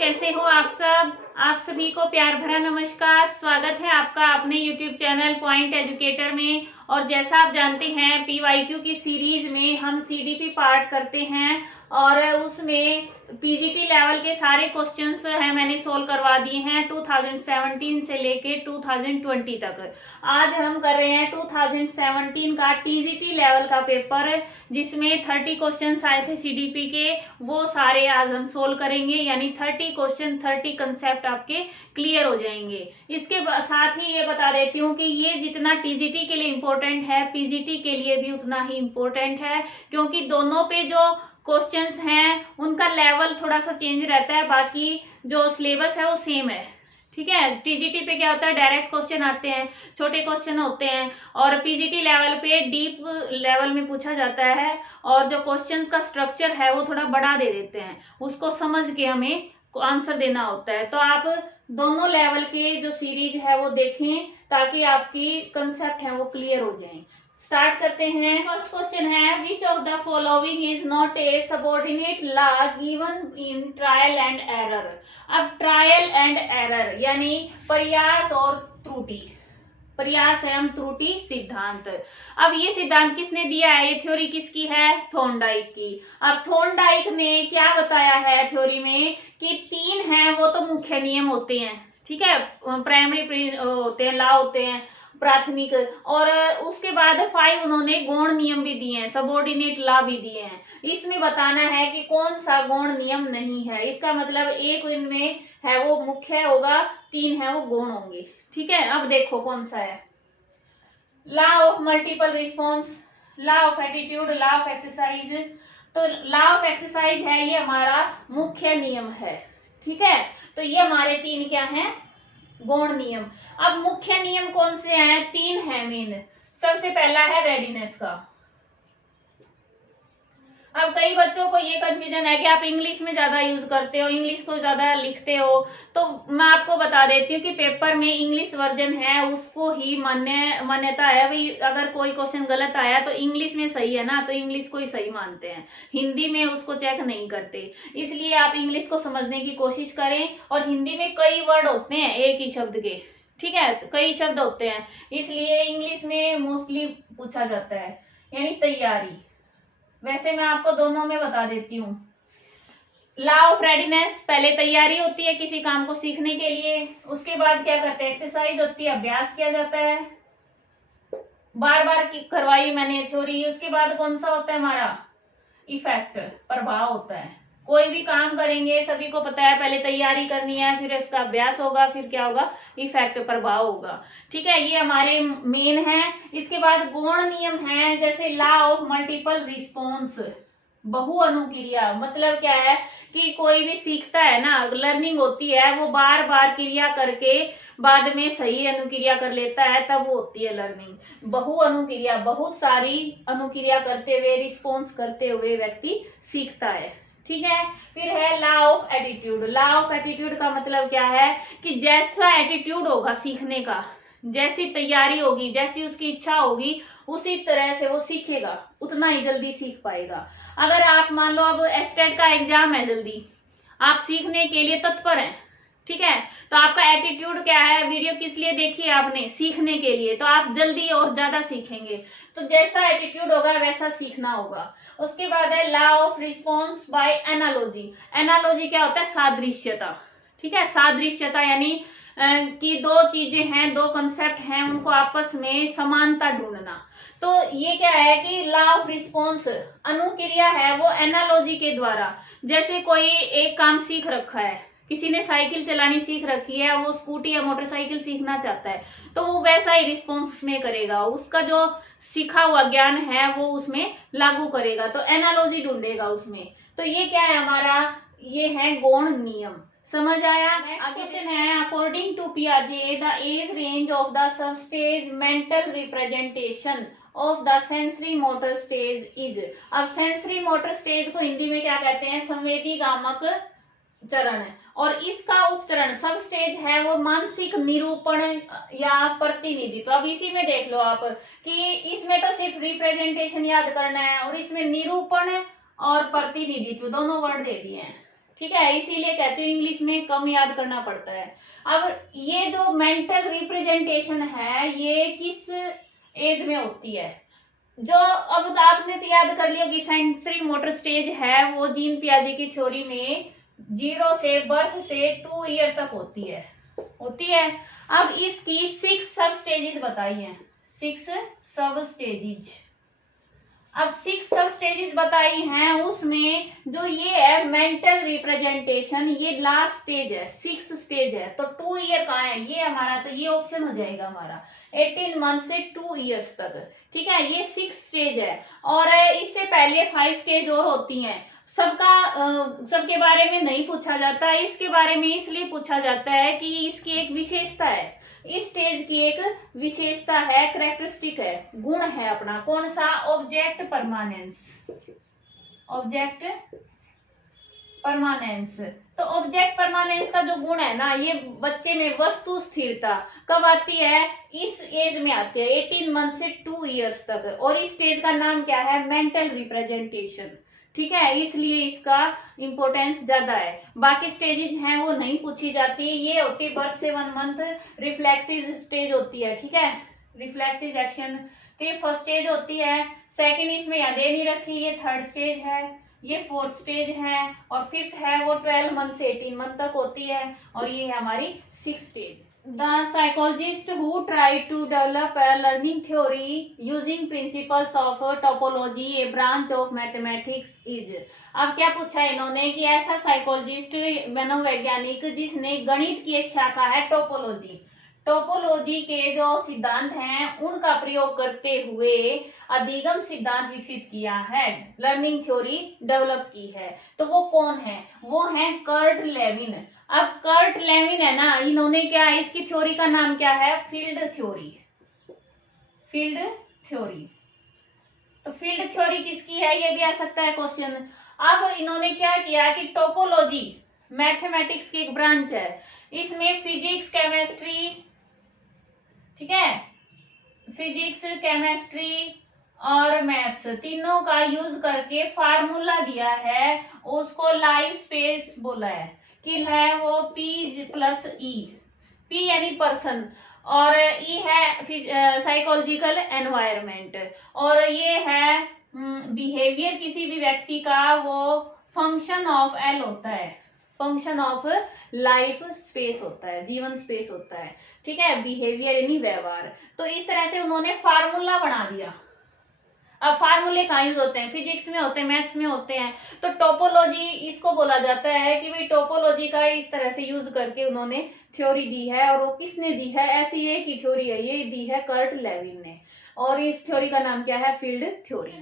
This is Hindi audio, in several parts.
कैसे हो आप सब। आप सभी को प्यार भरा नमस्कार। स्वागत है आपका अपने YouTube चैनल पॉइंट एजुकेटर में। और जैसा आप जानते हैं PYQ की सीरीज में हम CDP पार्ट करते हैं और उसमें PGT लेवल के सारे क्वेश्चंस हैं मैंने सोल्व करवा दिए हैं 2017 से लेके 2020 तक। आज हम कर रहे हैं 2017 का TGT लेवल का पेपर जिसमें 30 क्वेश्चंस आए थे CDP के, वो सारे आज हम सोल्व करेंगे। यानी 30 क्वेश्चन 30 कंसेप्ट आपके क्लियर हो जाएंगे। इसके साथ ही ये बता देती हूँ कि ये जितना TGT के लिए इम्पोर्टेंट है PGT के लिए भी उतना ही इम्पोर्टेंट है, क्योंकि दोनों पे जो क्वेश्चंस हैं उनका लेवल थोड़ा सा चेंज रहता है, बाकी जो सिलेबस है वो सेम है। ठीक है, TGT पे क्या होता है, डायरेक्ट क्वेश्चन आते हैं, छोटे क्वेश्चन होते हैं, और PGT लेवल पे डीप लेवल में पूछा जाता है और जो क्वेश्चंस का स्ट्रक्चर है वो थोड़ा बड़ा दे देते हैं, उसको समझ के हमें आंसर देना होता है। तो आप दोनों लेवल के जो सीरीज है वो देखें ताकि आपकी कंसेप्ट है वो क्लियर हो जाए। स्टार्ट करते हैं। फर्स्ट क्वेश्चन है, which of the following is not a subordinate law given in trial and error. अब ट्रायल एंड एरर यानी प्रयास और त्रुटि, प्रयास एवं त्रुटि सिद्धांत। अब ये सिद्धांत किसने दिया है, ये थ्योरी किसकी है, थॉर्नडाइक की। अब थॉर्नडाइक ने क्या बताया है थ्योरी में कि 3 हैं वो तो मुख्य नियम होते हैं, ठीक है, प्राइमरी होते हैं, लॉ होते हैं प्राथमिक, और उसके बाद 5 उन्होंने गौण नियम भी दिए हैं, सबऑर्डिनेट लॉ भी दिए हैं। इसमें बताना है कि कौन सा गौण नियम नहीं है। इसका मतलब एक इनमें है वो मुख्य होगा, 3 है वो गौण होंगे। ठीक है, अब देखो कौन सा है, law of multiple response, law of attitude, law of exercise. तो लॉ ऑफ एक्सरसाइज है ये हमारा मुख्य नियम है। ठीक है, तो ये हमारे 3 क्या हैं, गौण नियम। अब मुख्य नियम कौन से हैं, 3 हैं मेन। सबसे पहला है रेडीनेस का। अब कई बच्चों को ये कंफ्यूजन है कि आप इंग्लिश में ज्यादा यूज करते हो, इंग्लिश को ज्यादा लिखते हो, तो मैं आपको बता देती हूँ कि पेपर में इंग्लिश वर्जन है उसको ही मान्यता है भाई। अगर कोई क्वेश्चन गलत आया तो इंग्लिश में सही है ना, तो इंग्लिश को ही सही मानते हैं, हिंदी में उसको चेक नहीं करते। इसलिए आप इंग्लिश को समझने की कोशिश करें। और हिंदी में कई वर्ड होते हैं एक ही शब्द के, ठीक है, तो कई शब्द होते हैं, इसलिए इंग्लिश में मोस्टली पूछा जाता है। यानी तैयारी, वैसे मैं आपको दोनों में बता देती हूँ। लॉ ऑफ रेडीनेस, पहले तैयारी होती है किसी काम को सीखने के लिए, उसके बाद क्या करते हैं, एक्सरसाइज होती है, अभ्यास किया जाता है, बार बार करवाई मैंने थ्योरी। उसके बाद कौन सा होता है हमारा, इफेक्ट, प्रभाव होता है। कोई भी काम करेंगे सभी को पता है, पहले तैयारी करनी है, फिर इसका अभ्यास होगा, फिर क्या होगा, इफेक्ट, प्रभाव होगा। ठीक है, ये हमारे मेन है। इसके बाद गौण नियम है, जैसे लॉ ऑफ मल्टीपल रिस्पॉन्स, बहु अनुक्रिया। मतलब क्या है कि कोई भी सीखता है ना, लर्निंग होती है, वो बार बार क्रिया करके बाद में सही अनुक्रिया कर लेता है, तब वो होती है लर्निंग। बहु अनुक्रिया, बहुत सारी अनुक्रिया करते हुए, रिस्पॉन्स करते हुए व्यक्ति सीखता है। ठीक है, फिर है law of attitude. Law of attitude का मतलब क्या है कि जैसा एटीट्यूड होगा सीखने का, जैसी तैयारी होगी, जैसी उसकी इच्छा होगी, उसी तरह से वो सीखेगा, उतना ही जल्दी सीख पाएगा। अगर आप मान लो अब एचटेट का एग्जाम है, जल्दी आप सीखने के लिए तत्पर हैं, ठीक है, तो आपका एटीट्यूड क्या है, वीडियो किस लिए देखी है आपने, सीखने के लिए, तो आप जल्दी और ज्यादा सीखेंगे। तो जैसा एटीट्यूड होगा वैसा सीखना होगा। उसके बाद है law of response by analogy. Analogy क्या होता है, सादृश्यता। ठीक है, सादृश्यता यानी कि 2 चीजें हैं, 2 कंसेप्ट हैं, उनको आपस में समानता ढूंढना। तो ये क्या है कि लॉ ऑफ रिस्पॉन्स, अनुक्रिया है वो एनालॉजी के द्वारा। जैसे कोई एक काम सीख रखा है, किसी ने साइकिल चलानी सीख रखी है, वो स्कूटी या मोटरसाइकिल सीखना चाहता है, तो वो वैसा ही रिस्पॉन्स में करेगा, उसका जो सीखा हुआ ज्ञान है वो उसमें लागू करेगा, तो एनालॉजी ढूंढेगा उसमें। तो ये क्या है हमारा, ये है गौण नियम। समझ आया। क्वेश्चन है, अकॉर्डिंग टू पियाजे the age range of the sub stage mental representation of the sensory motor stage is. अब सेंसरी मोटर स्टेज को हिंदी में क्या कहते हैं, संवेदीगामक चरण, और इसका उपचरण सब स्टेज है वो मानसिक निरूपण या प्रतिनिधित्व। अब इसी में देख लो आप कि इसमें तो सिर्फ रिप्रेजेंटेशन याद करना है, और इसमें निरूपण और प्रतिनिधित्व दोनों वर्ड दे दिए हैं। ठीक है, इसीलिए कहती हूँ इंग्लिश में कम याद करना पड़ता है। अब ये जो मेंटल रिप्रेजेंटेशन है ये किस एज में होती है? जो अब आपने तो याद कर लिया कि सेंसरी मोटर स्टेज है वो जीन पियाजे की थ्योरी में 0 से बर्थ से 2 ईयर तक होती है। अब इसकी 6 सब स्टेजेस बताई हैं, 6 सब स्टेजेस। अब 6 सब स्टेजेस बताई हैं, उसमें जो ये है मेंटल रिप्रेजेंटेशन, ये लास्ट स्टेज है, 6th स्टेज है। तो 2 ईयर कहाँ है? ये हमारा, तो ये ऑप्शन हो जाएगा हमारा 18 मंथ से 2 ईयर्स तक। ठीक है, ये 6 स्टेज है। और इससे पहले 5 स्टेज और होती हैं। सबके बारे में नहीं पूछा जाता, इसके बारे में इसलिए पूछा जाता है कि इसकी एक विशेषता है, इस स्टेज की एक विशेषता है, कैरेक्टरिस्टिक है, गुण है अपना। कौन सा? Object permanence. Object permanence. तो ऑब्जेक्ट परमानेंस का जो गुण है ना, ये बच्चे में वस्तु स्थिरता कब आती है? इस एज में आती है, 18 मंथ से 2 ईयर्स तक। और इस स्टेज का नाम क्या है? Mental representation. ठीक है, इसलिए इसका इंपॉर्टेंस ज्यादा है। बाकी स्टेजेस हैं वो नहीं पूछी जाती। ये होती है बर्थ से 1 मंथ, रिफ्लेक्सिव स्टेज होती है। ठीक है, रिफ्लेक्सिव एक्शन। तो ये फर्स्ट स्टेज होती है। सेकंड इसमें याद नहीं रखी, ये 3rd स्टेज है, ये 4th स्टेज है, और 5th है वो 12 मंथ से 18 मंथ तक होती है, और ये है हमारी 6th stage. The psychologist who tried to develop a learning theory using principles of topology, a branch of mathematics is। अब क्या पूछा इन्होंने कि ऐसा साइकोलॉजिस्ट, मनोवैज्ञानिक जिसने गणित की एक शाखा है टोपोलॉजी, टोपोलॉजी के जो सिद्धांत हैं उनका प्रयोग करते हुए अधिगम सिद्धांत विकसित किया है, लर्निंग थ्योरी डेवलप की है। तो वो कौन है? वो है कर्ट लेविन। अब कर्ट लेविन है ना, इन्होंने क्या, इसकी थ्योरी का नाम क्या है? Field theory. Field theory. तो फील्ड थ्योरी किसकी है? ये भी आ सकता है क्वेश्चन। अब इन्होंने क्या किया कि टोपोलॉजी मैथमेटिक्स की एक ब्रांच है, इसमें फिजिक्स, केमिस्ट्री, ठीक है, फिजिक्स, केमिस्ट्री और मैथ्स तीनों का यूज करके फार्मूला दिया है, उसको लाइफ स्पेस बोला है कि है वो P+E। P यानी पर्सन, और E है साइकोलॉजिकल एनवायरनमेंट, और ये है बिहेवियर किसी भी व्यक्ति का, वो फंक्शन ऑफ L होता है, फंक्शन ऑफ लाइफ स्पेस होता है, जीवन स्पेस होता है। ठीक है, बिहेवियर यानी व्यवहार। तो इस तरह से उन्होंने फार्मूला बना दिया। अब फार्मूले कहाँ यूज होते हैं? फिजिक्स में होते हैं, मैथ्स में होते हैं। तो टोपोलॉजी इसको बोला जाता है कि भाई टोपोलॉजी का इस तरह से यूज करके उन्होंने थ्योरी दी है। और वो किसने दी है? ऐसी एक ही थ्योरी है, ये दी है कर्ट लेविन ने, और इस थ्योरी का नाम क्या है? Field theory.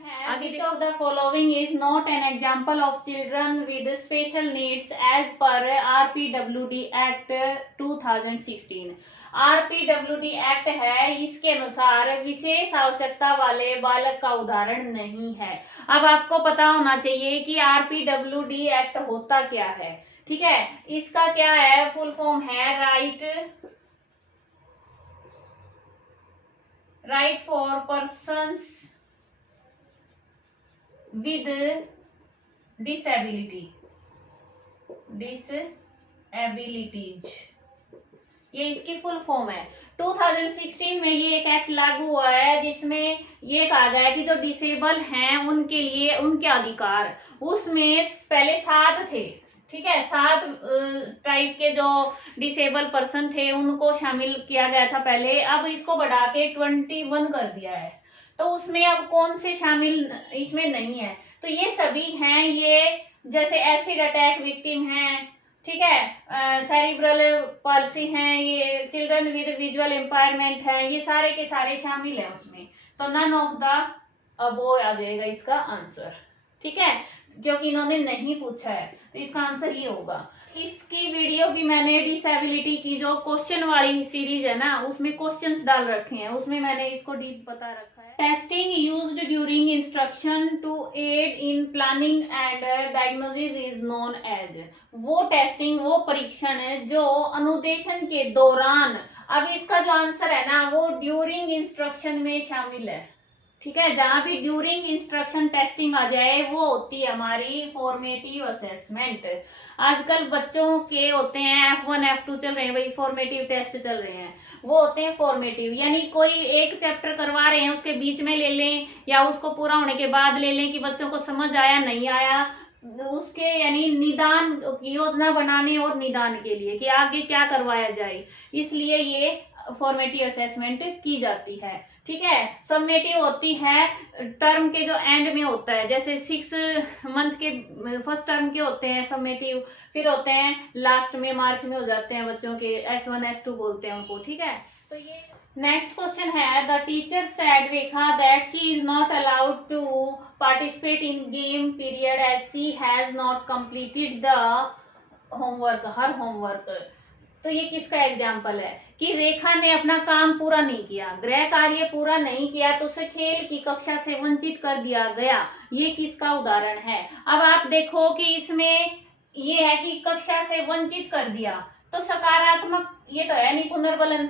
Which of the following is not an example of children with special needs as per RPWD Act 2016। RPWD act है, इसके अनुसार विशेष आवश्यकता वाले बालक का उदाहरण नहीं है। अब आपको पता होना चाहिए कि RPWD एक्ट होता क्या है। ठीक है, इसका क्या है? फुल फॉर्म है right for persons with disabilities. ये इसकी फुल फॉर्म है। 2016 में ये एक एक्ट लागू हुआ है जिसमें ये कहा गया है कि जो डिसेबल हैं उनके लिए उनके अधिकार, उसमें पहले 7 थे। ठीक है, 7 टाइप के जो डिसेबल पर्सन थे उनको शामिल किया गया था पहले, अब इसको बढ़ा के 21 कर दिया है। तो उसमें अब कौन से शामिल इसमें नहीं है? तो ये सभी हैं, ये जैसे एसिड अटैक विक्टिम हैं, ठीक है, सेरिब्रल पॉल्सी हैं, ये चिल्ड्रन विद विजुअल एम्पायरमेंट है, ये सारे के सारे शामिल है उसमें। तो नन ऑफ द अबोव आ जाएगा इसका आंसर। ठीक है, क्योंकि इन्होंने नहीं पूछा है तो इसका आंसर ये होगा। इसकी वीडियो भी मैंने डिसेबिलिटी की जो क्वेश्चन वाली सीरीज है ना, उसमें क्वेश्चंस डाल रखे हैं, उसमें मैंने इसको डीप बता रखा है। Testing used during instruction to aid in planning and diagnosis is known as. वो टेस्टिंग, वो परीक्षण है जो अनुदेशन के दौरान, अब इसका जो आंसर है ना वो ड्यूरिंग इंस्ट्रक्शन में शामिल है। ठीक है, जहां भी ड्यूरिंग इंस्ट्रक्शन टेस्टिंग आ जाए वो होती है हमारी फॉर्मेटिव असेसमेंट। आजकल बच्चों के होते हैं F1 F2 चल रहे हैं भाई, फॉर्मेटिव टेस्ट चल रहे हैं, वो होते हैं फॉर्मेटिव, यानी कोई एक चैप्टर करवा रहे हैं उसके बीच में ले लें या उसको पूरा होने के बाद ले लें कि बच्चों को समझ आया नहीं आया, उसके यानी निदान योजना बनाने और निदान के लिए कि आगे क्या करवाया जाए, इसलिए ये फॉर्मेटिव असेसमेंट की जाती है। ठीक है, सबमेटिव होती है टर्म के जो एंड में होता है, जैसे 6 मंथ के फर्स्ट टर्म के होते हैं सबमेटिव, फिर होते हैं लास्ट में मार्च में हो जाते हैं बच्चों के, S1 S2 बोलते हैं उनको। ठीक है, तो ये नेक्स्ट क्वेश्चन है, the teacher said Rekha that she is not allowed to participate in game period as she has not completed the homework, her homework. तो ये किसका एग्जाम्पल है कि रेखा ने अपना काम पूरा नहीं किया, गृह कार्य पूरा नहीं किया तो उसे खेल की कक्षा से वंचित कर दिया गया। ये किसका उदाहरण है? अब आप देखो कि इसमें ये है कि कक्षा से वंचित कर दिया, तो सकारात्मक ये तो है नहीं पुनर्बलन,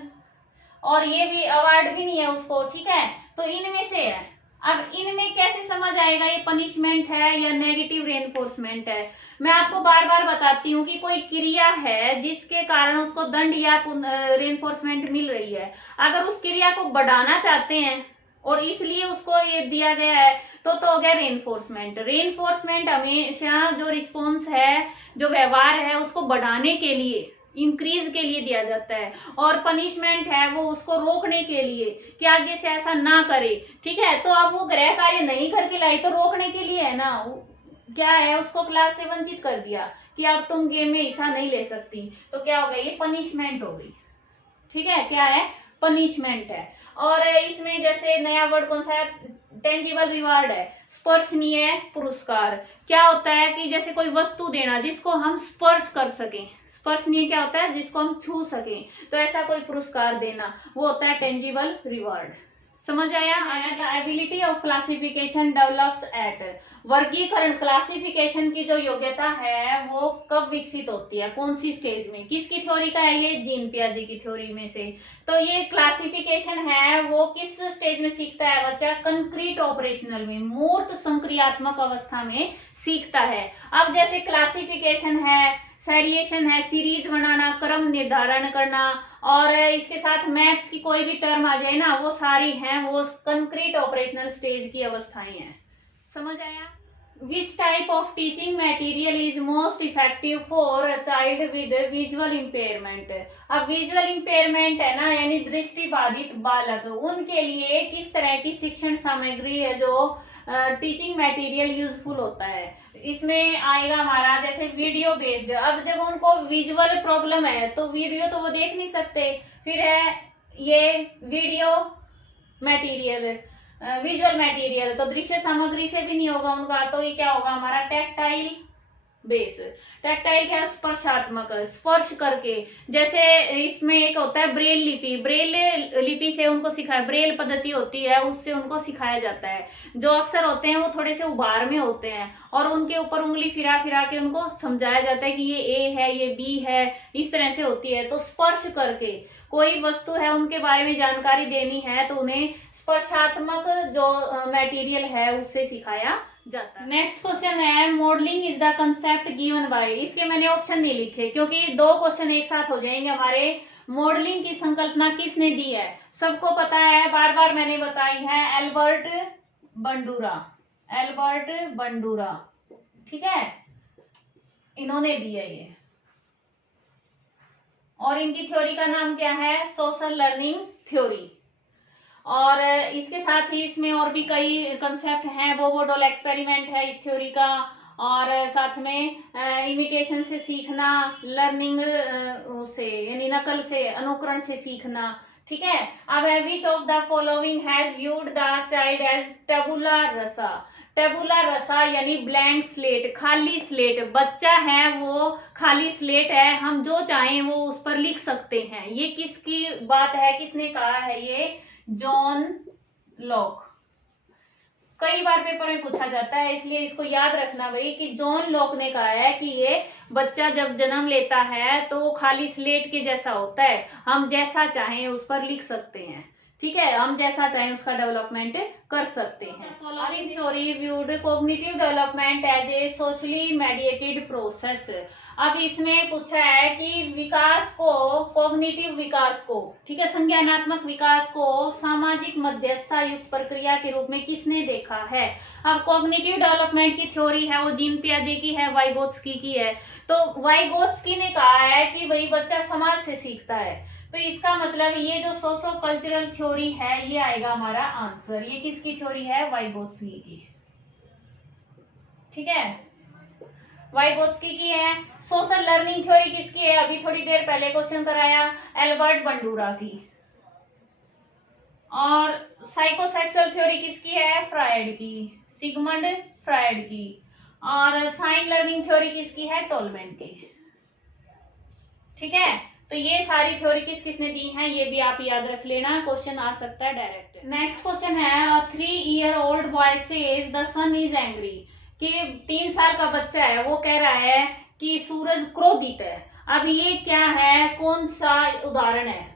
और ये भी अवार्ड भी नहीं है उसको। ठीक है, तो इनमें से है। अब इनमें कैसे समझ आएगा ये पनिशमेंट है या नेगेटिव रेनफोर्समेंट है? मैं आपको बार बार बताती हूँ कि कोई क्रिया है जिसके कारण उसको दंड या रेनफोर्समेंट मिल रही है, अगर उस क्रिया को बढ़ाना चाहते हैं और इसलिए उसको ये दिया गया है तो हो गया रेनफोर्समेंट। रेनफोर्समेंट हमेशा जो रिस्पॉन्स है, जो व्यवहार है, उसको बढ़ाने के लिए, इंक्रीज के लिए दिया जाता है, और पनिशमेंट है वो उसको रोकने के लिए कि आगे से ऐसा ना करे। ठीक है, तो अब वो गृह कार्य नहीं करके लाई तो रोकने के लिए है ना, क्या है, उसको क्लास से वंचित कर दिया कि अब तुम गेम में हिस्सा नहीं ले सकती, तो क्या हो गया, ये पनिशमेंट हो गई। ठीक है, क्या है, पनिशमेंट है। और इसमें जैसे नया वर्ड कौन सा है, टेंजिबल रिवार्ड है, स्पर्शनीय पुरस्कार। क्या होता है कि जैसे कोई वस्तु देना जिसको हम स्पर्श कर सकें, स्पर्शनीय क्या होता है, जिसको हम छू सकें, तो ऐसा कोई पुरस्कार देना, वो होता है टेंजिबल रिवार्ड। समझ आया? Ability of classification develops at, वर्गीकरण क्लासिफिकेशन की जो योग्यता है वो कब विकसित होती है, कौन सी स्टेज में, किसकी थ्योरी का है ये, जीन पियाजे की थ्योरी में से। तो ये क्लासिफिकेशन है वो किस स्टेज में सीखता है बच्चा, कंक्रीट ऑपरेशनल में, मूर्त संक्रियात्मक अवस्था में सीखता है। अब जैसे क्लासिफिकेशन है, सेरिएशन है, सीरीज बनाना, क्रम निर्धारण करना, और इसके साथ मैथ्स की कोई भी टर्म आ जाए ना, वो सारी हैं वो कंक्रीट ऑपरेशनल स्टेज की अवस्थाएं हैं। समझ आया? Which type of teaching material is most effective for child with visual impairment. अब विजुअल इम्पेयरमेंट है ना, यानी दृष्टि बाधित बालक, उनके लिए किस तरह की शिक्षण सामग्री है जो टीचिंग मटेरियल यूजफुल होता है? इसमें आएगा हमारा जैसे वीडियो बेस्ड। अब जब उनको विजुअल प्रॉब्लम है तो वीडियो तो वो देख नहीं सकते, फिर है ये वीडियो मटेरियल, विजुअल मटेरियल, तो दृश्य सामग्री से भी नहीं होगा उनका, तो ये क्या होगा हमारा टैक्टाइल बेस। टैक्टाइल क्या, स्पर्शात्मक, स्पर्श करके। जैसे इसमें एक होता है ब्रेल लिपि, ब्रेल लिपि से उनको सिखाया, ब्रेल पद्धति होती है उससे उनको सिखाया जाता है। जो अक्षर होते हैं वो थोड़े से उभार में होते हैं और उनके ऊपर उंगली फिरा फिरा के उनको समझाया जाता है कि ये ए है, ये बी है, इस तरह से होती है। तो स्पर्श करके कोई वस्तु है उनके बारे में जानकारी देनी है तो उन्हें स्पर्शात्मक जो मटेरियल है उससे सिखाया जाता है। नेक्स्ट क्वेश्चन है, modelling is the concept given by. इसके मैंने ऑप्शन नहीं लिखे क्योंकि 2 क्वेश्चन एक साथ हो जाएंगे हमारे। मॉडलिंग की संकल्पना किसने दी है? सबको पता है, बार बार मैंने बताई है, एल्बर्ट बंडूरा, एल्बर्ट बंडूरा। ठीक है, इन्होंने दी है ये, और इनकी थ्योरी का नाम क्या है, सोशल लर्निंग थ्योरी। और इसके साथ ही इसमें और भी कई कंसेप्ट हैं, बोबोडोल एक्सपेरिमेंट है इस थ्योरी का, और साथ में इमिटेशन से सीखना, लर्निंग से यानी नकल से, अनुकरण से सीखना। ठीक है, अब which of the following has viewed the child as tabula rasa. Tabula रसा यानी ब्लैंक स्लेट, खाली स्लेट, बच्चा है वो खाली स्लेट है, हम जो चाहें वो उस पर लिख सकते हैं। ये किसकी बात है, किसने कहा है? ये जॉन लॉक। कई बार पेपर में पूछा जाता है, इसलिए इसको याद रखना भाई कि जॉन लॉक ने कहा है कि ये बच्चा जब जन्म लेता है तो वो खाली स्लेट के जैसा होता है, हम जैसा चाहें उस पर लिख सकते हैं। ठीक है, हम जैसा चाहें उसका डेवलपमेंट कर सकते हैं। Following theory viewed cognitive development as a socially mediated process. अब इसमें पूछा है कि विकास को, कॉग्निटिव विकास को, ठीक है, संज्ञानात्मक विकास को सामाजिक मध्यस्थता युक्त प्रक्रिया के रूप में किसने देखा है। अब कॉग्निटिव डेवलपमेंट की थ्योरी है वो जीन पियाजे की है, वाइगोत्स्की की है। तो वाइगोत्स्की ने कहा है कि भाई बच्चा समाज से सीखता है, तो इसका मतलब ये जो सोशो कल्चरल थ्योरी है ये आएगा हमारा आंसर। ये किसकी थ्योरी है, वाइगोत्स्की की, ठीक है, वाइगोत्स्की की है। सोशल लर्निंग थ्योरी किसकी है, अभी थोड़ी देर पहले क्वेश्चन कराया, एल्बर्ट बंडूरा की। और साइकोसेक्सुअल थ्योरी किसकी है, फ्रायड की, सिगमंड फ्रायड की। और साइन लर्निंग थ्योरी किसकी है, टोलमैन की, ठीक है। तो ये सारी थ्योरी किस किसने दी है ये भी आप याद रख लेना, क्वेश्चन आ सकता है डायरेक्ट। नेक्स्ट क्वेश्चन है, 3-year-old boy says the sun is angry, कि 3 साल का बच्चा है वो कह रहा है कि सूरज क्रोधित है। अब ये क्या है, कौन सा उदाहरण है।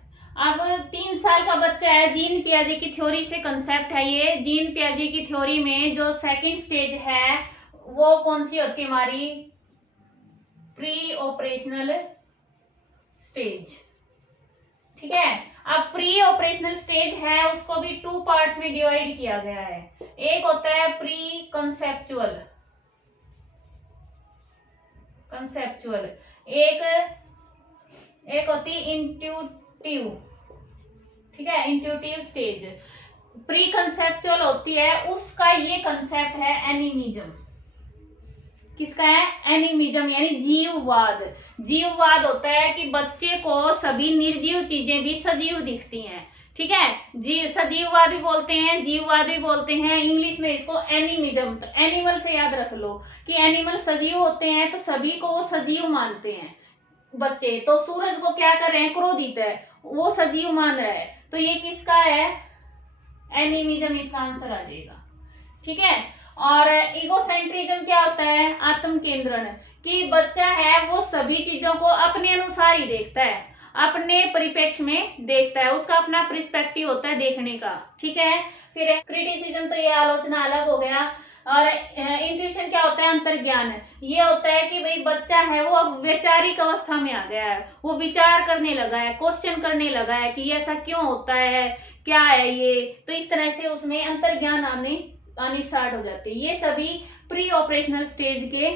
अब 3 साल का बच्चा है, जीन पियाजे की थ्योरी से कंसेप्ट है ये। जीन पियाजे की थ्योरी में जो सेकंड स्टेज है वो कौन सी होती है हमारी, प्री ऑपरेशनल स्टेज, ठीक है। अब प्री ऑपरेशनल स्टेज है उसको भी 2 पार्ट्स में डिवाइड किया गया है। एक होता है प्री कंसेप्चुअल, एक होती है इंट्यूटिव, ठीक है, इंट्यूटिव स्टेज। प्री कंसेप्चुअल होती है उसका ये कंसेप्ट है एनिमिज्म। किसका है, एनिमिज्म, यानी जीववाद। जीववाद होता है कि बच्चे को सभी निर्जीव चीजें भी सजीव दिखती हैं, ठीक है। सजीववाद भी बोलते हैं, जीववाद भी बोलते हैं, इंग्लिश में इसको एनिमिज्म। तो एनिमल से याद रख लो कि एनिमल सजीव होते हैं तो सभी को वो सजीव मानते हैं बच्चे। तो सूरज को क्या कर रहे हैं, क्रोधित है, वो सजीव मान रहा है, तो ये किसका है, एनिमिज्म, इसका आंसर आ जाएगा, ठीक है। और इगोसेंट्रिज्म क्या होता है, आत्म केंद्रण, कि बच्चा है वो सभी चीजों को अपने अनुसार ही देखता है, अपने परिप्रेक्ष्य में देखता है, उसका अपना पर्सपेक्टिव होता है देखने का, ठीक है। फिर क्रिटिसिज्म, तो ये आलोचना अलग हो गया। और इंट्यूशन क्या होता है, अंतर्ज्ञान। ये होता है कि भाई बच्चा है वो अब वैचारिक अवस्था में आ गया है, वो विचार करने लगा है, क्वेश्चन करने लगा है कि ऐसा क्यों होता है, क्या है ये। तो इस तरह से उसमें अंतर्ज्ञान आनी स्टार्ट हो जाती है। ये सभी प्री ऑपरेशनल स्टेज के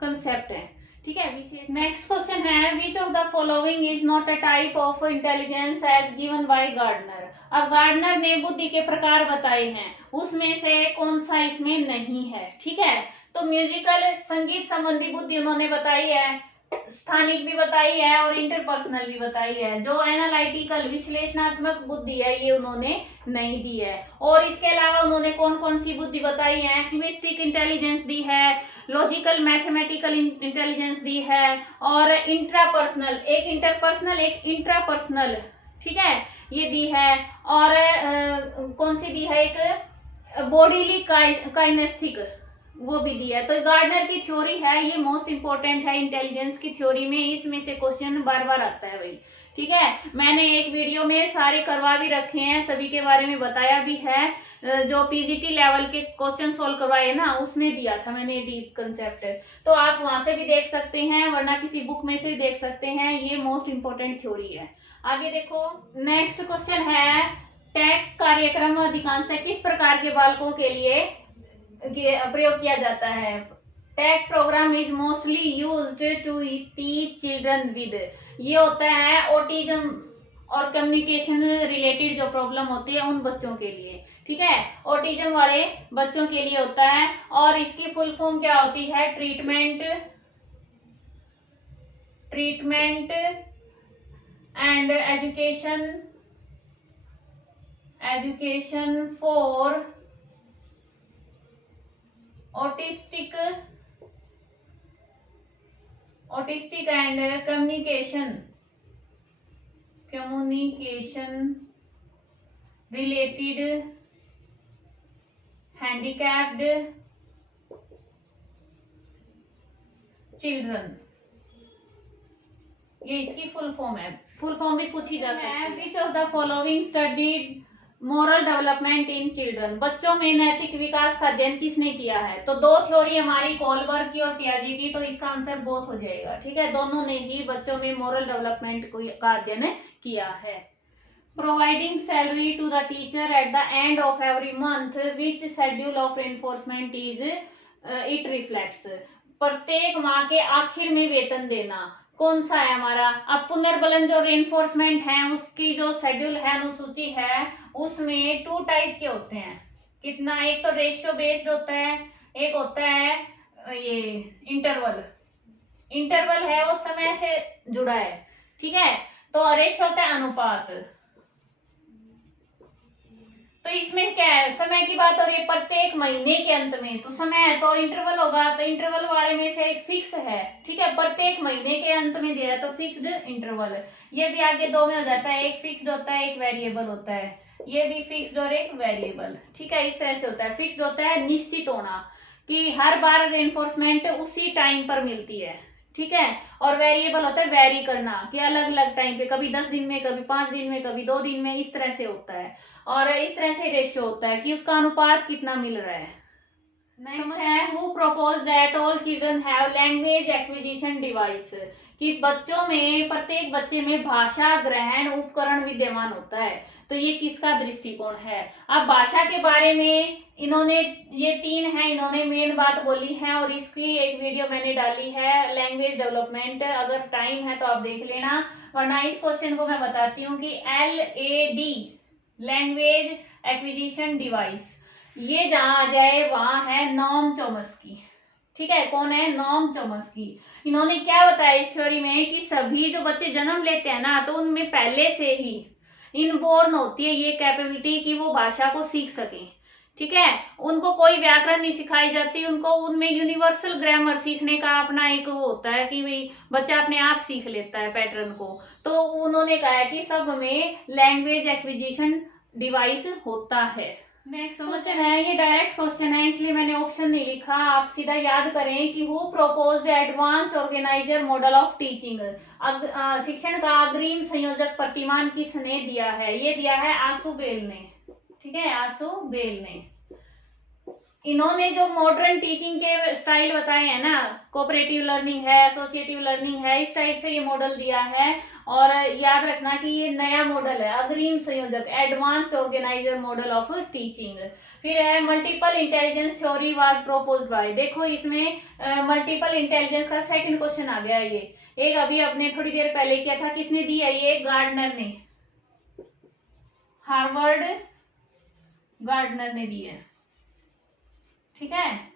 कंसेप्ट हैं, ठीक है। नेक्स्ट क्वेश्चन है, which of the following is not a type of intelligence as given by Gardner. अब गार्डनर ने बुद्धि के प्रकार बताए हैं, उसमें से कौन सा इसमें नहीं है, ठीक है। तो म्यूजिकल, संगीत संबंधी बुद्धि उन्होंने बताई है, स्थानिक भी बताई है और इंटरपर्सनल भी बताई है। जो एनालिटिकल, विश्लेषणात्मक बुद्धि है ये उन्होंने नहीं दी है। और इसके अलावा उन्होंने कौन कौन सी बुद्धि बताई है, लिंग्विस्टिक इंटेलिजेंस दी है, लॉजिकल मैथमेटिकल इंटेलिजेंस दी है, और इंट्रापर्सनल, एक इंटरपर्सनल एक इंट्रापर्सनल, ठीक है, ये दी है। और कौन सी दी है, एक बॉडीली काइनेस्थेटिक, वो भी दी है। तो गार्डनर की थ्योरी है ये मोस्ट इंपोर्टेंट है इंटेलिजेंस की थ्योरी में, इसमें से क्वेश्चन बार बार आता है भाई, ठीक है। मैंने एक वीडियो में सारे करवा भी रखे हैं, सभी के बारे में बताया भी है। जो पीजीटी लेवल के क्वेश्चन सोल्व करवाए ना उसमें दिया था मैंने डीप कंसेप्ट, तो आप वहां से भी देख सकते हैं, वरना किसी बुक में से भी देख सकते हैं। ये मोस्ट इंपोर्टेंट थ्योरी है। आगे देखो, नेक्स्ट क्वेश्चन है, टैग कार्यक्रम अधिकांशतः किस प्रकार के बालकों के लिए प्रयोग किया जाता है। Tag program is mostly used to teach children with, ये होता है ऑटिज्म और कम्युनिकेशन रिलेटेड जो प्रॉब्लम होती है उन बच्चों के लिए, ठीक है, ऑटिज्म वाले बच्चों के लिए होता है। और इसकी फुल फॉर्म क्या होती है, treatment and education for autistic and communication related handicapped children, ये इसकी फुल फॉर्म है। फुल फॉर्म भी पूछी जा सकती है। Which of the following studied moral development in children, बच्चों में नैतिक विकास का अध्ययन किसने किया है? तो दो थ्योरी हमारी कोलबर्ग की और पियाजे की, तो इसका आंसर बोथ हो जाएगा। ठीक है, दोनों ने ही बच्चों में मोरल डेवलपमेंट का अध्ययन किया है। Providing salary to the teacher at the end of every month, which schedule of enforcement is it reflects, प्रत्येक माह के आखिर में वेतन देना कौन सा है हमारा? अब पुनर्बलन जो रेनफोर्समेंट है उसकी जो शेड्यूल है, अनुसूची है, उसमें 2 टाइप के होते हैं। कितना? एक तो रेशियो बेस्ड होता है, एक होता है ये इंटरवल। इंटरवल है वो समय से जुड़ा है। ठीक है, तो रेशियो होता है अनुपात। तो इसमें क्या है, समय की बात हो रही है प्रत्येक महीने के अंत में, तो समय है तो इंटरवल होगा, तो इंटरवल वाले में से एक फिक्स है। ठीक है, प्रत्येक महीने के अंत में दिया है तो फिक्स्ड इंटरवल। ये भी आगे दो में हो जाता है, एक फिक्स्ड होता है, एक वेरिएबल होता है। ये भी फिक्स्ड और एक वेरिएबल। ठीक है, इस तरह से होता है। फिक्स्ड होता है निश्चित होना कि हर बार रेनफोर्समेंट उसी टाइम पर मिलती है। ठीक है, और वेरिएबल होता है वेरी करना कि अलग अलग टाइम पे, कभी 10 दिन में, कभी 5 दिन में, कभी 2 दिन में, इस तरह से होता है। और इस तरह से रेशियो होता है कि उसका अनुपात कितना मिल रहा है। नेक्स्ट है who propose that all children have language acquisition device, कि बच्चों में, प्रत्येक बच्चे में भाषा ग्रहण उपकरण विद्यमान होता है। तो ये किसका दृष्टिकोण है? अब भाषा के बारे में इन्होंने, ये 3 है, इन्होंने मेन बात बोली है, और इसकी एक वीडियो मैंने डाली है, लैंग्वेज डेवलपमेंट। अगर टाइम है तो आप देख लेना, वरना इस क्वेश्चन को मैं बताती हूँ कि LAD, लैंग्वेज एक्विजिशन डिवाइस, ये जहां आ जाए वहां है नॉम चॉम्स्की। ठीक है, कौन है? Noam Chomsky. इन्होंने क्या बताया इस थ्योरी में कि सभी जो बच्चे जन्म लेते हैं ना, तो उनमें पहले से ही इनबोर्न होती है ये कैपेबिलिटी कि वो भाषा को सीख सकें। ठीक है, उनको कोई व्याकरण नहीं सिखाई जाती, उनको उनमें यूनिवर्सल ग्रामर सीखने का अपना एक वो होता है कि भाई बच्चा अपने आप सीख लेता है पैटर्न को। तो उन्होंने कहा है कि सब में लैंग्वेज एक्विजिशन डिवाइस होता है। नेक्स्ट क्वेश्चन है, ये डायरेक्ट क्वेश्चन है इसलिए मैंने ऑप्शन नहीं लिखा, आप सीधा याद करें कि who proposed advanced organiser model of teaching, शिक्षण का अग्रिम संयोजक प्रतिमान किसने दिया है? ये दिया है आसु बेल ने। ठीक है, आसु बेल ने। इन्होंने जो मॉडर्न टीचिंग के स्टाइल बताए हैं ना, कोऑपरेटिव लर्निंग है, एसोसिएटिव लर्निंग है, इस टाइप से ये मॉडल दिया है। और याद रखना कि ये नया मॉडल है, अग्रिम संयोजक, advanced organiser model of teaching. फिर है multiple intelligence theory was proposed by, देखो इसमें मल्टीपल इंटेलिजेंस का सेकंड क्वेश्चन आ गया। ये एक अभी अपने थोड़ी देर पहले किया था, किसने दी है? ये गार्डनर ने, हार्वर्ड गार्डनर ने दी है। ठीक है,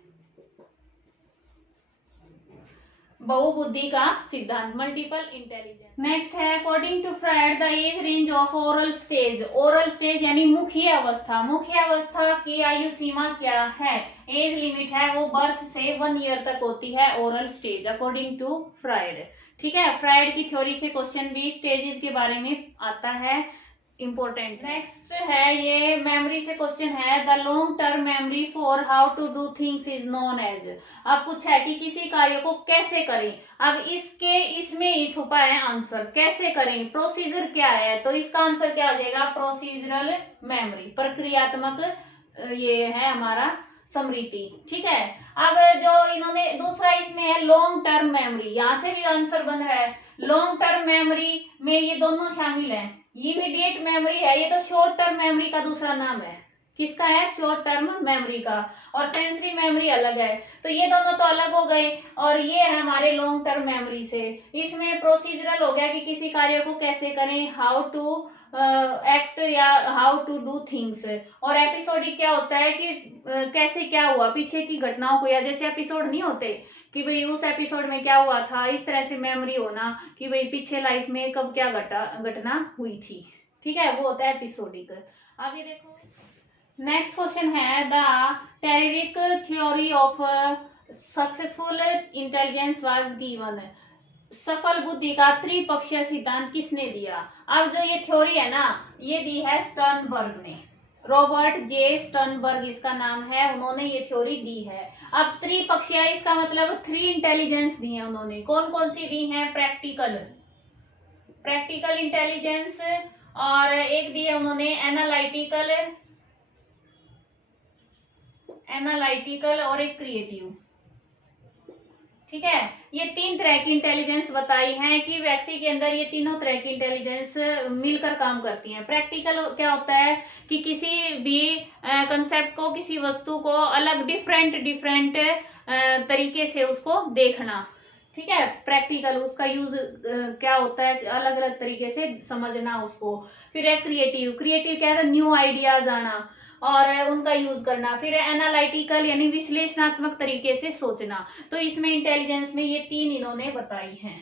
बहुबुद्धि का सिद्धांत, मल्टीपल इंटेलिजेंस। नेक्स्ट है according to Freud the age range of oral stage, oral stage यानी मुखीय अवस्था, मुखीय अवस्था की आयु सीमा क्या है? एज लिमिट है वो बर्थ से 1 ईयर तक होती है oral stage, according to Freud. ठीक है, फ्रायड की थ्योरी से क्वेश्चन भी स्टेजेस के बारे में आता है, इंपॉर्टेंट। नेक्स्ट है, ये मेमोरी से क्वेश्चन है, the long term memory for how to do things is known as, अब कुछ है कि किसी कार्य को कैसे करें। अब इसमें ही छुपा है आंसर, कैसे करें, प्रोसीजर क्या है? तो इसका आंसर क्या हो जाएगा? प्रोसीजरल मेमोरी, प्रक्रियात्मक ये है हमारा स्मृति। ठीक है, अब जो इन्होंने दूसरा इसमें है लॉन्ग टर्म मेमोरी, यहां से भी आंसर बन रहा है। लॉन्ग टर्म मेमोरी में ये दोनों शामिल हैं, इमीडिएट मेमोरी है, ये तो शॉर्ट टर्म मेमोरी का दूसरा नाम है। किसका है? शॉर्ट टर्म मेमोरी का। और सेंसरी मेमोरी अलग है, तो ये दोनों तो अलग हो गए, और ये है हमारे लॉन्ग टर्म मेमोरी से। इसमें प्रोसीजरल हो गया कि किसी कार्य को कैसे करें, हाउ टू एक्ट या हाउ टू डू थिंग्स। और एपिसोडिक क्या होता है कि कैसे क्या हुआ, पीछे की घटनाओं को, या जैसे एपिसोड नहीं होते कि भाई उस एपिसोड में क्या हुआ था, इस तरह से मेमोरी होना कि भाई पीछे लाइफ में कब क्या घटना हुई थी। ठीक है, वो होता है एपिसोडिक। आगे देखो, नेक्स्ट क्वेश्चन है, the triarchic theory of successful intelligence was given, सफल बुद्धि का त्रिपक्षीय सिद्धांत किसने दिया? अब जो ये थ्योरी है ना, ये दी है स्टर्नबर्ग ने, रॉबर्ट जे स्टर्नबर्ग इसका नाम है, उन्होंने ये थ्योरी दी है। अब त्रिपक्षीय इसका मतलब 3 इंटेलिजेंस दी है उन्होंने, कौन कौन सी दी है? प्रैक्टिकल इंटेलिजेंस, और एक दिया उन्होंने एनालिटिकल और एक क्रिएटिव। ठीक है, ये 3 तरह की इंटेलिजेंस बताई है कि व्यक्ति के अंदर ये तीनों तरह की इंटेलिजेंस मिलकर काम करती हैं। प्रैक्टिकल क्या होता है कि किसी भी कंसेप्ट को, किसी वस्तु को अलग डिफरेंट तरीके से उसको देखना। ठीक है, प्रैक्टिकल उसका यूज क्या होता है, अलग अलग तरीके से समझना उसको। फिर है क्रिएटिव क्या है, न्यू आइडियाज आना और उनका यूज करना। फिर एनालिटिकल यानी विश्लेषणात्मक तरीके से सोचना। तो इसमें इंटेलिजेंस में ये 3 इन्होंने बताई हैं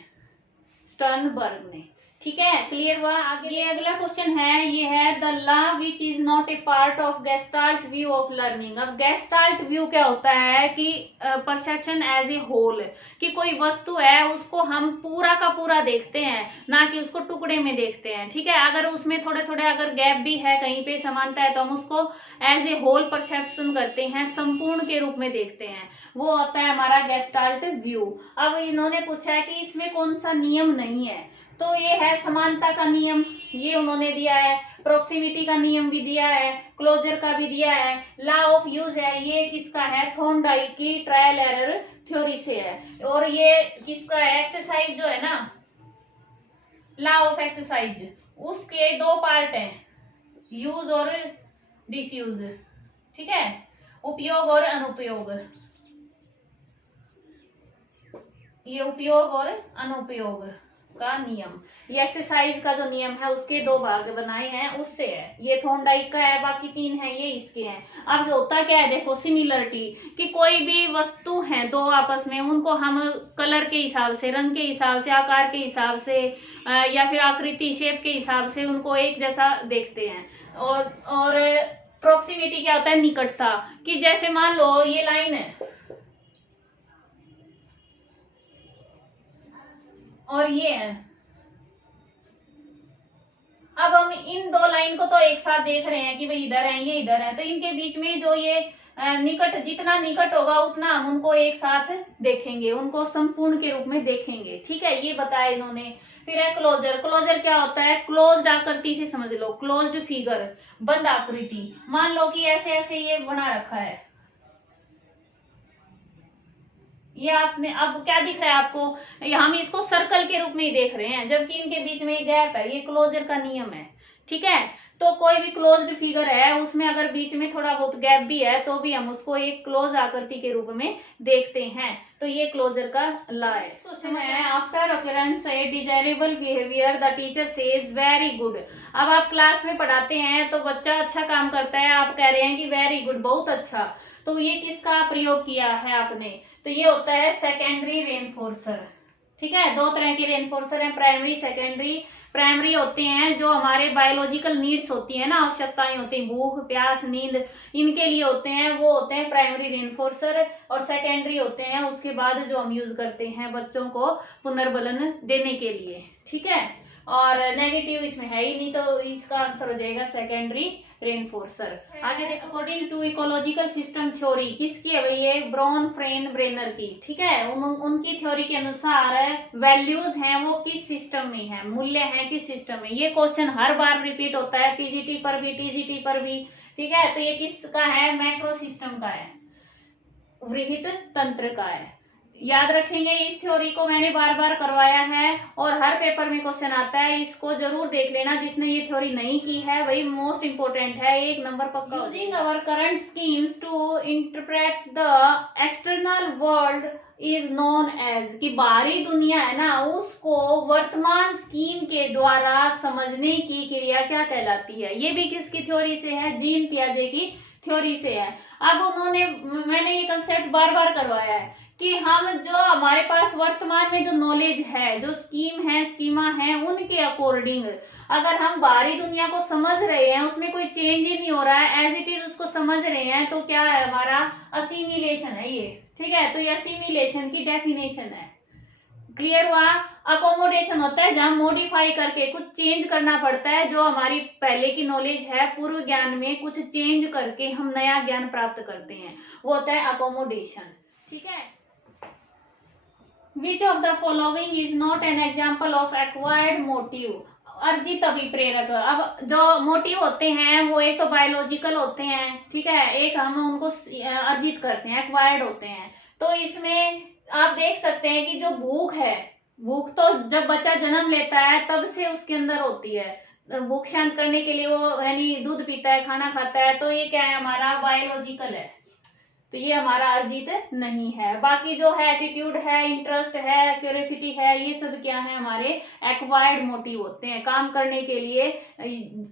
स्टर्नबर्ग ने। ठीक है, क्लियर हुआ। आगे ये अगला क्वेश्चन है, ये है the law which is not a part of gestalt view of learning. अब गेस्टाल्ट व्यू क्या होता है कि परसेप्शन एज ए होल, कि कोई वस्तु है उसको हम पूरा का पूरा देखते हैं, ना कि उसको टुकड़े में देखते हैं। ठीक है, अगर उसमें थोड़े थोड़े अगर गैप भी है, कहीं पे समानता है, तो हम उसको एज ए होल परसेप्शन करते हैं, संपूर्ण के रूप में देखते हैं। वो होता है हमारा गेस्टाल्ट व्यू। अब इन्होंने पूछा है कि इसमें कौन सा नियम नहीं है, तो ये है समानता का नियम, ये उन्होंने दिया है। प्रोक्सिमिटी का नियम भी दिया है, क्लोजर का भी दिया है। लॉ ऑफ यूज है, ये किसका है, थॉर्नडाइक की ट्रायल एरर थ्योरी से है। और ये किसका है, एक्सरसाइज जो है ना, लॉ ऑफ एक्सरसाइज, उसके 2 पार्ट हैं, यूज और डिसयूज। ठीक है, उपयोग और अनुपयोग, ये उपयोग और अनुपयोग का नियम। ये एक्सरसाइज का जो नियम है उसके 2 भाग बनाए हैं, उससे है। ये थॉर्नडाइक का है, बाकी 3 है ये इसके हैं। अब होता क्या है, देखो सिमिलरिटी, कि कोई भी वस्तु है 2 आपस में, उनको हम कलर के हिसाब से, रंग के हिसाब से, आकार के हिसाब से या फिर आकृति शेप के हिसाब से उनको एक जैसा देखते हैं। और प्रोक्सिमिटी क्या होता है, निकटता, कि जैसे मान लो ये लाइन है और ये है, अब हम इन 2 लाइन को तो एक साथ देख रहे हैं कि भाई इधर है, ये इधर है, तो इनके बीच में जो ये निकट, जितना निकट होगा उतना हम उनको एक साथ देखेंगे, उनको संपूर्ण के रूप में देखेंगे। ठीक है, ये बताया इन्होंने। फिर है क्लोजर क्या होता है, क्लोज्ड आकृति से समझ लो, क्लोज्ड फिगर, बंद आकृति। मान लो कि ऐसे ऐसे ये बना रखा है, ये आपने, अब क्या दिख रहा है आपको, हम इसको सर्कल के रूप में ही देख रहे हैं, जबकि इनके बीच में गैप है, ये क्लोजर का नियम है। ठीक है, तो कोई भी क्लोज्ड फिगर है उसमें अगर बीच में थोड़ा बहुत गैप भी है तो भी हम उसको एक क्लोज आकृति के रूप में देखते हैं। तो ये क्लोजर का लॉ है। क्वेश्चन है, after occurrence A desirable behaviour the teacher says very good. अब आप क्लास में पढ़ाते हैं तो बच्चा अच्छा काम करता है, आप कह रहे हैं कि वेरी गुड, बहुत अच्छा, तो ये किसका प्रयोग किया है आपने, तो ये होता है सेकेंडरी रेनफोर्सर। ठीक है, 2 तरह के रेनफोर्सर हैं, प्राइमरी सेकेंडरी। प्राइमरी होते हैं जो हमारे बायोलॉजिकल नीड्स होती है ना, आवश्यकताएं होती हैं, भूख प्यास नींद, इनके लिए होते हैं, वो होते हैं प्राइमरी रेनफोर्सर। और सेकेंडरी होते हैं उसके बाद जो हम यूज करते हैं बच्चों को पुनर्बलन देने के लिए। ठीक है, और नेगेटिव इसमें है ही नहीं, तो इसका आंसर हो जाएगा सेकेंडरी रेनफोर्सर। आगे देखो, according to ecological system theory, किसकी है भाई, ये ब्रॉन फ्रेन ब्रेनर की। ठीक है, उनकी थ्योरी के अनुसार वैल्यूज हैं वो किस सिस्टम में है, मूल्य है किस सिस्टम में। ये क्वेश्चन हर बार रिपीट होता है, पीजीटी पर भी, टीजीटी पर भी। ठीक है, तो ये किसका है, मैक्रो सिस्टम का है, वृहत तंत्र का है। याद रखेंगे, इस थ्योरी को मैंने बार बार करवाया है और हर पेपर में क्वेश्चन आता है, इसको जरूर देख लेना। जिसने ये थ्योरी नहीं की है वही मोस्ट इंपोर्टेंट है, 1 नंबर पक्का। Using our current schemes to interpret the external world is known as, कि बाहरी दुनिया है ना उसको वर्तमान स्कीम के द्वारा समझने की क्रिया क्या कहलाती है। ये भी किसकी थ्योरी से है, जीन पियाजे की थ्योरी से है। अब उन्होंने, मैंने ये कंसेप्ट बार बार करवाया है कि हम जो हमारे पास वर्तमान में जो नॉलेज है, जो स्कीम है, स्कीमा है, उनके अकॉर्डिंग अगर हम बाहरी दुनिया को समझ रहे हैं, उसमें कोई चेंज ही नहीं हो रहा है, एज इट इज उसको समझ रहे हैं, तो क्या है, हमारा असिमिलेशन है ये। ठीक है, तो ये असिमिलेशन की डेफिनेशन है। क्लियर हुआ। अकोमोडेशन होता है जहां मॉडिफाई करके कुछ चेंज करना पड़ता है, जो हमारी पहले की नॉलेज है, पूर्व ज्ञान में कुछ चेंज करके हम नया ज्ञान प्राप्त करते हैं, वो होता है अकोमोडेशन। ठीक है, Which of the following is not an example of acquired motive? अर्जित अभिप्रेरक, अब जो मोटिव होते हैं वो एक तो बायोलॉजिकल होते हैं, ठीक है, एक हम उनको अर्जित करते हैं, एक्वायर्ड होते हैं। तो इसमें आप देख सकते हैं कि जो भूख है, भूख तो जब बच्चा जन्म लेता है तब से उसके अंदर होती है, भूख शांत करने के लिए वो यानी दूध पीता है, खाना खाता है, तो ये क्या है, हमारा बायोलॉजिकल है, तो ये हमारा अर्जित नहीं है। बाकी जो है एटीट्यूड है, इंटरेस्ट है, क्यूरियोसिटी है, ये सब क्या है, हमारे एक्वायर्ड मोटिव होते हैं। काम करने के लिए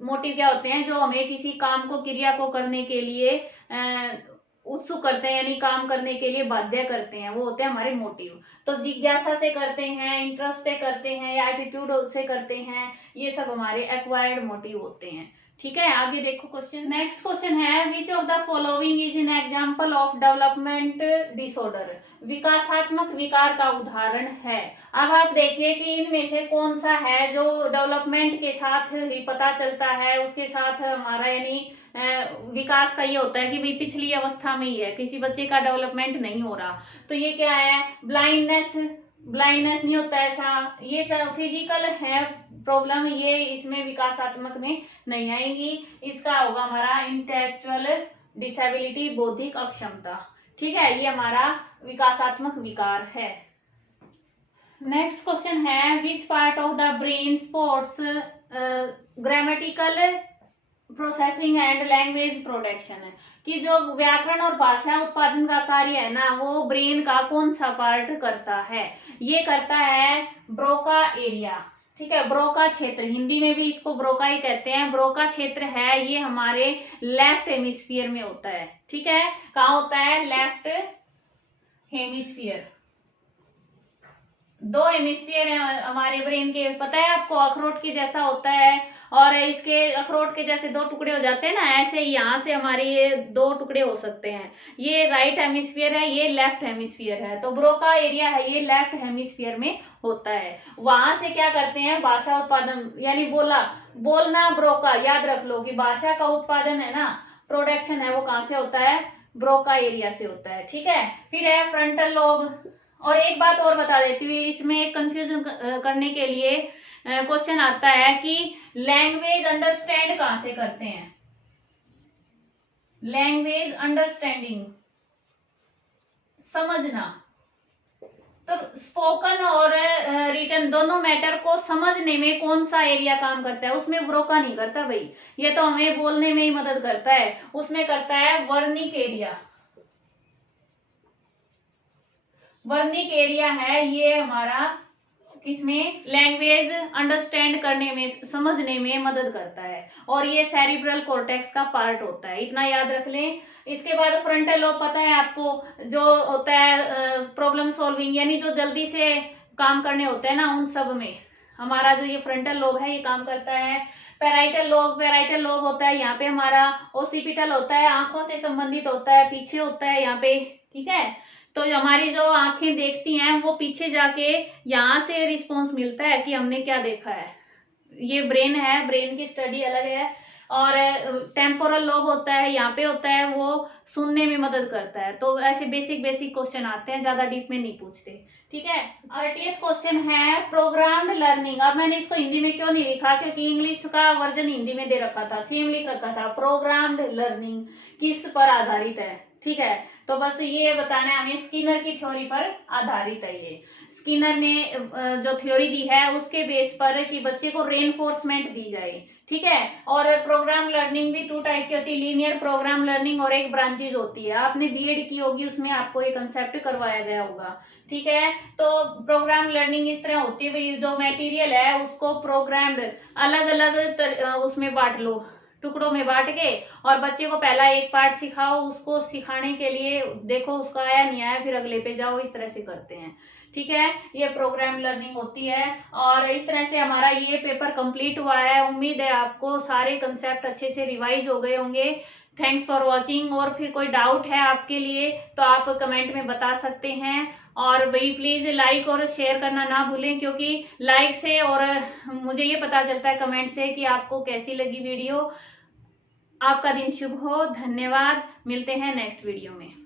मोटिव क्या होते हैं, जो हमें किसी काम को, क्रिया को करने के लिए उत्सुक करते हैं, यानी काम करने के लिए बाध्य करते हैं, वो होते हैं हमारे मोटिव। तो जिज्ञासा से करते हैं, इंटरेस्ट से करते हैं, या एटीट्यूड से करते हैं, ये सब हमारे एक्वायर्ड मोटिव होते हैं। ठीक है, आगे देखो क्वेश्चन। नेक्स्ट क्वेश्चन है, which of the following is an example of development disorder, विकासात्मक विकार का उदाहरण है। अब आप देखिए कि इनमें से कौन सा है जो डेवलपमेंट के साथ ही पता चलता है, उसके साथ हमारा यानी विकास का ये होता है कि भाई पिछली अवस्था में ही है, किसी बच्चे का डेवलपमेंट नहीं हो रहा। तो ये क्या है, ब्लाइंडनेस, ब्लाइंडनेस नहीं होता ऐसा, ये सब फिजिकल है प्रॉब्लम, ये इसमें विकासात्मक में नहीं आएगी। इसका होगा हमारा इंटेलेक्चुअल डिसेबिलिटी, बौद्धिक अक्षमता। ठीक है, ये हमारा विकासात्मक विकार है। नेक्स्ट क्वेश्चन है, which part of the brain supports grammatical processing and language production, कि जो व्याकरण और भाषा उत्पादन का कार्य है ना, वो ब्रेन का कौन सा पार्ट करता है, ये करता है ब्रोका एरिया। ठीक है, ब्रोका क्षेत्र, हिंदी में भी इसको ब्रोका ही कहते हैं। ब्रोका क्षेत्र है, ये हमारे लेफ्ट हेमिस्फीयर में होता है। ठीक है, कहाँ होता है, लेफ्ट हेमिस्फीयर। दो हेमिस्फीयर है हमारे ब्रेन के, पता है आपको, अखरोट के जैसा होता है, और इसके अखरोट के जैसे दो टुकड़े हो जाते हैं ना, ऐसे यहाँ से हमारे ये दो टुकड़े हो सकते हैं। ये राइट हेमिस्फीयर है, ये लेफ्ट हेमिस्फीयर है। तो ब्रोका एरिया है, ये लेफ्ट हेमिस्फीयर में होता है। वहां से क्या करते हैं, भाषा उत्पादन, यानी बोलना ब्रोका, याद रख लो कि भाषा का उत्पादन है ना, प्रोडक्शन है, वो कहाँ से होता है, ब्रोका एरिया से होता है। ठीक है, फिर है फ्रंटल लोब। और एक बात और बता देती हूँ, इसमें कंफ्यूजन करने के लिए क्वेश्चन आता है कि लैंग्वेज अंडरस्टैंड कहाँ से करते हैं, लैंग्वेज अंडरस्टैंडिंग, समझना। तो स्पोकन और रिटन दोनों मैटर को समझने में कौन सा एरिया काम करता है, उसमें ब्रोका नहीं करता भाई, ये तो हमें बोलने में ही मदद करता है, उसमें करता है वर्निक एरिया। वर्निक एरिया है ये हमारा, किसमें, लैंग्वेज अंडरस्टैंड करने में, समझने में मदद करता है, और ये सेरिब्रल कॉर्टेक्स का पार्ट होता है, इतना याद रख लें। इसके बाद फ्रंटल लोब, पता है आपको, जो होता है प्रॉब्लम सॉल्विंग, यानी जो जल्दी से काम करने होते हैं ना, उन सब में हमारा जो ये फ्रंटल लोब है ये काम करता है। पैराइटल लोब, पैराइटल लोब होता है यहाँ पे हमारा, ओसिपिटल होता है, आंखों से संबंधित होता है, पीछे होता है यहाँ पे। ठीक है, तो हमारी जो आंखें देखती हैं वो पीछे जाके यहाँ से रिस्पॉन्स मिलता है कि हमने क्या देखा है। ये ब्रेन है, ब्रेन की स्टडी अलग है। और टेम्पोरल लोब होता है, यहाँ पे होता है, वो सुनने में मदद करता है। तो ऐसे बेसिक बेसिक क्वेश्चन आते हैं, ज्यादा डीप में नहीं पूछते। ठीक है, 30th क्वेश्चन है, प्रोग्राम्ड लर्निंग। अब मैंने इसको हिंदी में क्यों नहीं लिखा, क्योंकि इंग्लिश का वर्जन हिंदी में दे रखा था, सेम लिख रखा था। प्रोग्राम्ड लर्निंग किस पर आधारित है, ठीक है, तो बस ये बताना है हमें, स्किनर की थ्योरी पर आधारित है। ये स्किनर ने जो थ्योरी दी है उसके बेस पर कि बच्चे को रेनफोर्समेंट दी जाए। ठीक है, और प्रोग्राम लर्निंग भी 2 टाइप की होती है, लीनियर प्रोग्राम लर्निंग और एक ब्रांचेज होती है। आपने बीएड की होगी, उसमें आपको ये कंसेप्ट करवाया गया होगा। ठीक है, तो प्रोग्राम लर्निंग इस तरह होती है, जो मटेरियल है उसको प्रोग्राम्ड अलग अलग उसमें बांट लो, टुकड़ों में बांट के, और बच्चे को पहला एक पार्ट सिखाओ, उसको सिखाने के लिए देखो उसका आया नहीं आया, फिर अगले पे जाओ, इस तरह से करते हैं। ठीक है, ये प्रोग्राम लर्निंग होती है। और इस तरह से हमारा ये पेपर कंप्लीट हुआ है। उम्मीद है आपको सारे कंसेप्ट अच्छे से रिवाइज हो गए होंगे। Thanks for watching. और फिर कोई डाउट है आपके लिए तो आप कमेंट में बता सकते हैं। और भाई प्लीज लाइक और शेयर करना ना भूलें, क्योंकि लाइक से और मुझे ये पता चलता है कमेंट से कि आपको कैसी लगी वीडियो। आपका दिन शुभ हो। धन्यवाद, मिलते हैं नेक्स्ट वीडियो में।